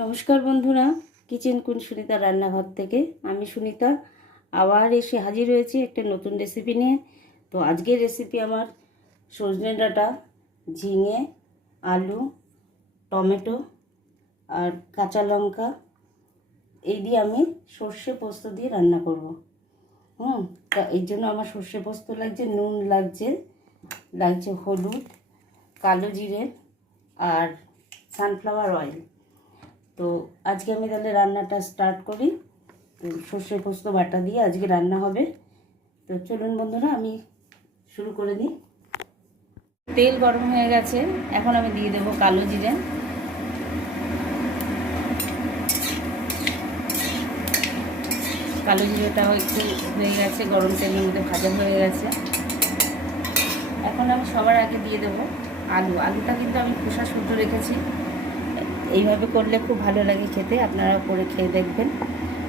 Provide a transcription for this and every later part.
নমস্কার বন্ধুরা, কিচেন কুন সুনিতা রান্নাঘর থেকে। আমি সুনিতা, আবার এসে হাজির হয়েছি একটা নতুন রেসিপি নিয়ে। তো আজকের রেসিপি আমার সজনে ডাঁটা, ঝিঙে, আলু, টমেটো আর কাঁচা লঙ্কা। এই দিয়ে আমি সর্ষে পোস্ত দিয়ে রান্না করব। হুম, তা এই জন্য আমার সর্ষে পোস্ত লাগছে, নুন লাগছে লাগছে হলুদ, কালো জিরে আর সানফ্লাওয়ার অয়েল তো আজকে আমি তাহলে রান্নাটা স্টার্ট করি। সর্ষে পোস্ত, বাটা দিয়ে আজকে রান্না হবে। তো চলুন বন্ধুরা, আমি শুরু করে দিই। তেল গরম হয়ে গেছে, এখন আমি দিয়ে দেবো কালো জিরে। কালো জিরেটাও একটু হয়ে গেছে, গরম তেলের মধ্যে ভাজা হয়ে গেছে। এখন আমি সবার আগে দিয়ে দেবো আলু। আলুটা কিন্তু আমি খোসা শুদ্ধ রেখেছি। এইভাবে করলে খুব ভালো লাগে খেতে আপনারা করে খেয়ে দেখবেন।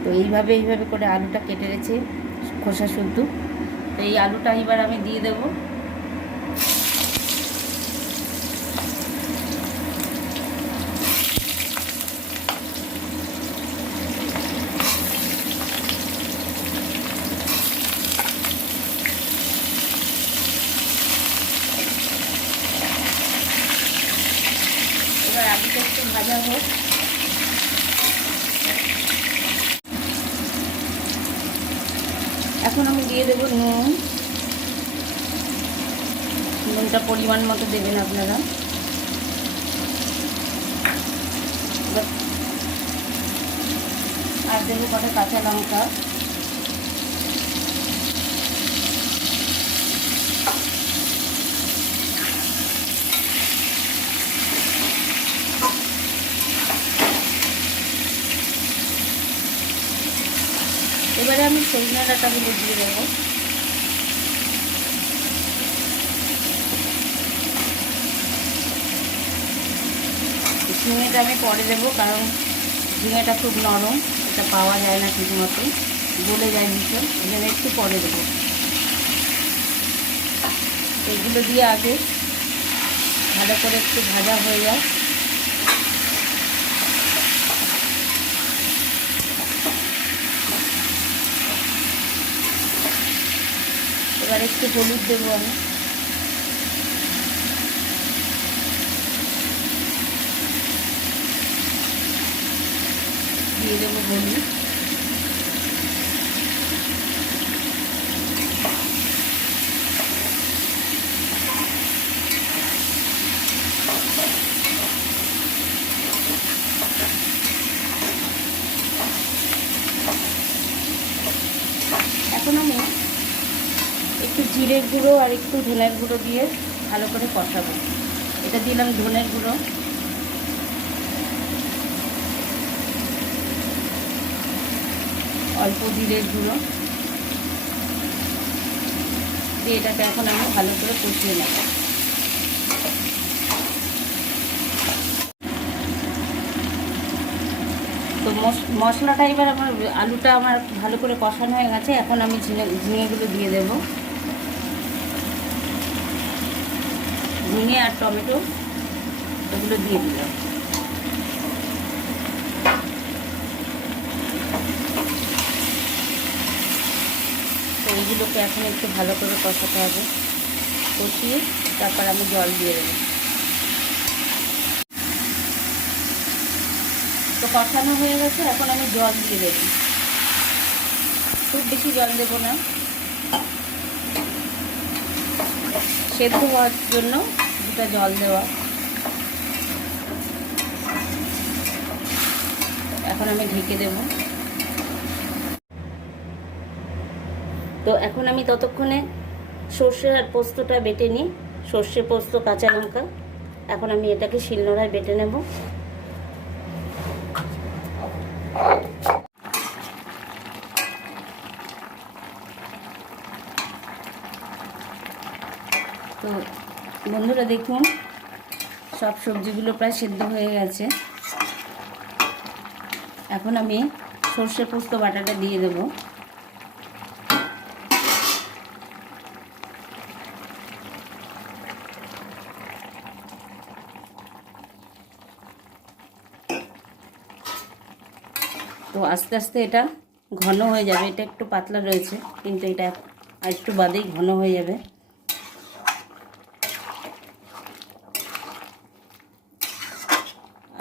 তো এইভাবে এইভাবে করে আলুটা কেটে রেছে খোসা শুদ্ধ। তো এই আলুটা এবার আমি দিয়ে দেবো। একটু এখন আমি দিয়ে দেবো নুন। নুনটা পরিমাণ মতো দেবেন আপনারা। আর দেবো কটা কাঁচা লঙ্কা। এবারে আমি সজনে ডাঁটাগুলো দিয়ে দেবো। ঝিঙেটা আমি পরে দেবো, কারণ ঝিঙেটা খুব নরম, এটা পাওয়া যায় না ঠিক মতো গলে যায় ভীষণ এখানে একটু পরে দেবো। এগুলো দিয়ে আগে ভালো করে একটু ভাজা হয়ে যায় এবার একটু হলুদ দেবো আমি। দিয়ে দেবো হলুদ। এখন আমি একটু জিরের গুঁড়ো আর একটু ধনের গুঁড়ো দিয়ে ভালো করে কষাবো। এটা দিলাম ধনের গুঁড়ো। অল্প জিরের গুঁড়ো। দিয়ে এটাকে এখন আমি ভালো করে কষিয়ে নেব। তো মশলাটা এবার আমার আলুটা আমার ভালো করে কষানো হয়ে গেছে। এখন আমি ঝিঙে, ঝিঙেগুলো দিয়ে দেবো। ঝিঙে আর টমেটো, এগুলো দিয়ে দিলাম। তো এইগুলোকে এখন একটু ভালো করে কষাতে হবে। কষিয়ে তারপর আমি জল দিয়ে দেবো। তো কষানো হয়ে গেছে, এখন আমি জল দিয়ে দেবো। খুব বেশি জল দেবো না। সেদ্ধ হওয়ার জন্য দুটা জল দেওয়া। এখন আমি ঢেকে দেব। তো এখন আমি ততক্ষণে সর্ষে আর পোস্তটা বেটে নিই। সর্ষে পোস্ত, কাঁচা লঙ্কা। এখন আমি এটাকে শিলনোড়ায় বেটে নেব। তো বন্ধুরা দেখুন, সব সবজিগুলো প্রায় সেদ্ধ হয়ে গেছে। এখন আমি সর্ষে পোস্ত বাটাটা দিয়ে দেবো। তো আস্তে আস্তে এটা ঘন হয়ে যাবে। এটা একটু পাতলা রয়েছে, কিন্তু এটা একটু বাদেই ঘন হয়ে যাবে।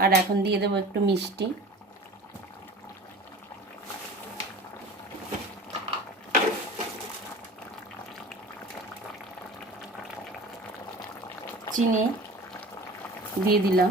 আর এখন দিয়ে দেবো একটু মিষ্টি। চিনি দিয়ে দিলাম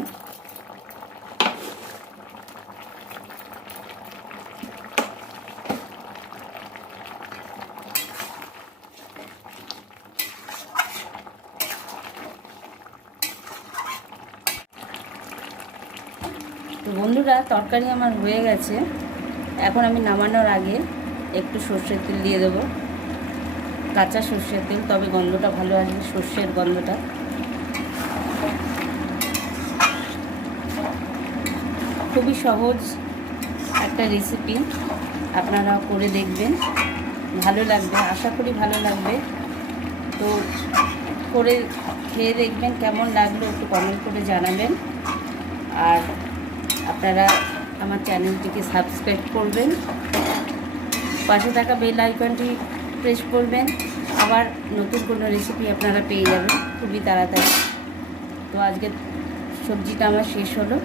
তো বন্ধুরা তরকারি আমার হয়ে গেছে। এখন আমি নামানোর আগে একটু সর্ষের তেল দিয়ে দেবো। কাঁচা সর্ষের তেল, তবে গন্ধটা ভালো আসবে, সর্ষের গন্ধটা। খুবই সহজ একটা রেসিপি আপনারা করে দেখবেন। ভালো লাগবে, আশা করি ভালো লাগবে। তো করে খেয়ে দেখবেন, কেমন লাগল একটু কমেন্ট করে জানাবেন। আর আপনারা আমার চ্যানেলটিকে সাবস্ক্রাইব করবেন। পাশে থাকা বেল আইকনটি প্রেস করবেন। আবার নতুন কোনো রেসিপি আপনারা পেয়ে যাবেন। খুবই তাড়াতাড়ি। তো আজকে সবজিটা আমার শেষ হলো।